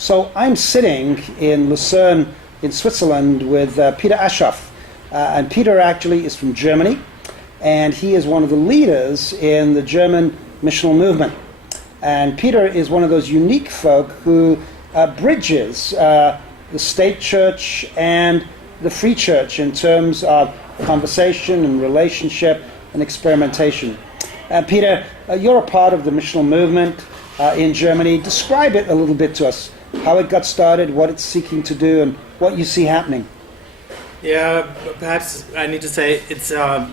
So I'm sitting in Lucerne in Switzerland with Peter Aschoff. And Peter actually is from Germany, and he is one of the leaders in the German missional movement. And Peter is one of those unique folk who bridges the state church and the free church in terms of conversation and relationship and experimentation. Peter, you're a part of the missional movement in Germany. Describe it a little bit to us, how it got started, what it's seeking to do, and what you see happening. Yeah, perhaps I need to say it's a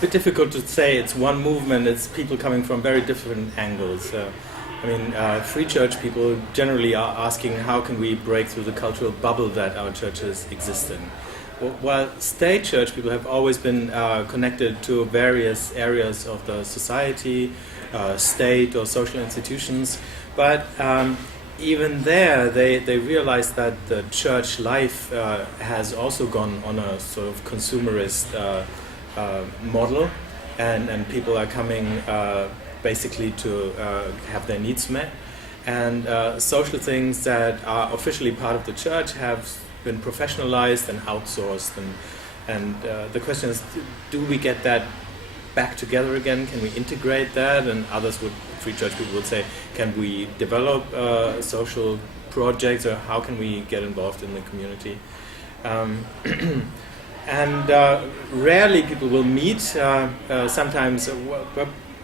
bit difficult to say it's one movement. It's people coming from very different angles. Free church people generally are asking how can we break through the cultural bubble that our churches exist in. While state church people have always been connected to various areas of the society, state or social institutions, but even there they realize that the church life has also gone on a sort of consumerist model, and people are coming basically to have their needs met, and social things that are officially part of the church have been professionalized and outsourced, and the question is, do we get that back together again? Can we integrate that? And free church people would say, can we develop social projects, or how can we get involved in the community? And rarely people will meet. Sometimes,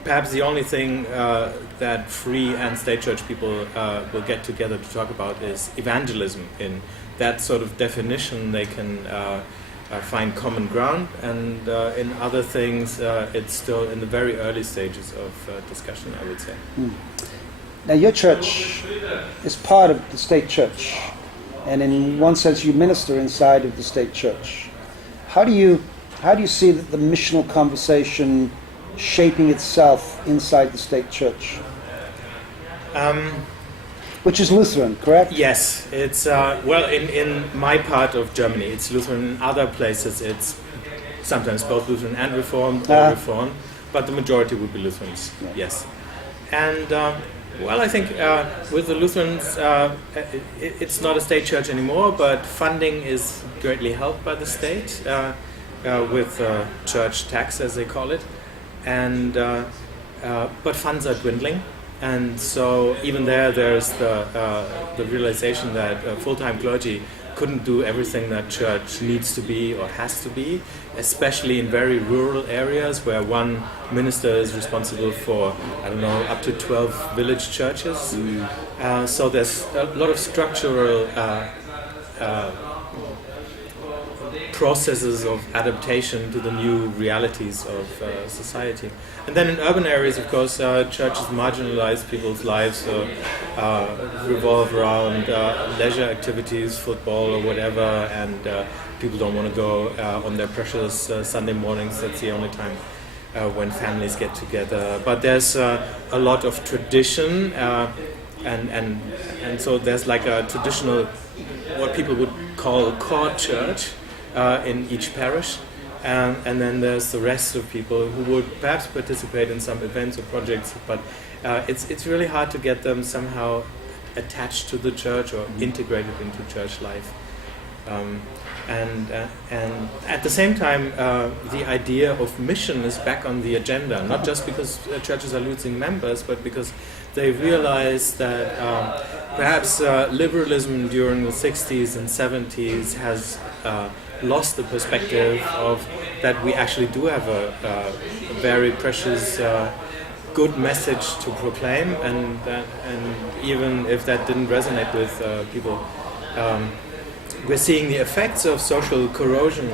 perhaps the only thing that free and state church people will get together to talk about is evangelism. In that sort of definition, they can find common ground, and in other things, it's still in the very early stages of discussion, I would say. Now, your church is part of the state church, and in one sense, you minister inside of the state church. How do you see that the missional conversation shaping itself inside the state church? Which is Lutheran, correct? Yes, it's in my part of Germany it's Lutheran. In other places it's sometimes both Lutheran and Reformed, or Reformed, but the majority would be Lutherans. Yeah. Yes, and I think with the Lutherans it's not a state church anymore, but funding is greatly helped by the state with church tax, as they call it, and but funds are dwindling. And so even there's the realization that full-time clergy couldn't do everything that church needs to be or has to be, especially in very rural areas where one minister is responsible for, up to 12 village churches. So there's a lot of structural processes of adaptation to the new realities of society. And then in urban areas, of course, churches marginalize people's lives, revolve around leisure activities, football or whatever, and people don't want to go on their precious Sunday mornings. That's the only time when families get together. But there's a lot of tradition, and so there's like a traditional, what people would call core church, in each parish, and then there's the rest of people who would perhaps participate in some events or projects, but it's really hard to get them somehow attached to the church or integrated into church life. And at the same time, the idea of mission is back on the agenda, not just because churches are losing members, but because they realize that perhaps liberalism during the 60s and 70s has lost the perspective of that we actually do have a very precious, good message to proclaim, and even if that didn't resonate with people, we're seeing the effects of social corrosion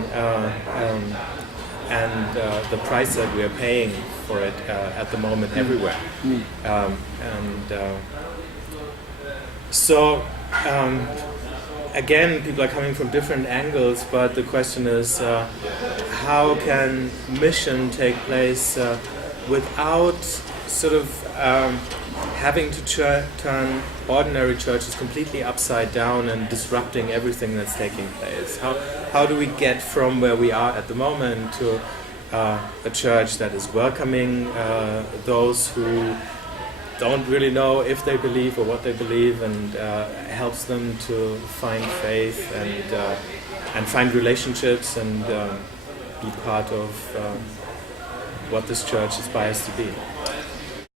and the price that we are paying for it at the moment everywhere. So again, people are coming from different angles, but the question is, how can mission take place without sort of having to turn ordinary churches completely upside down and disrupting everything that's taking place? How do we get from where we are at the moment to a church that is welcoming those who don't really know if they believe or what they believe, and helps them to find faith and find relationships and be part of what this church aspires to be.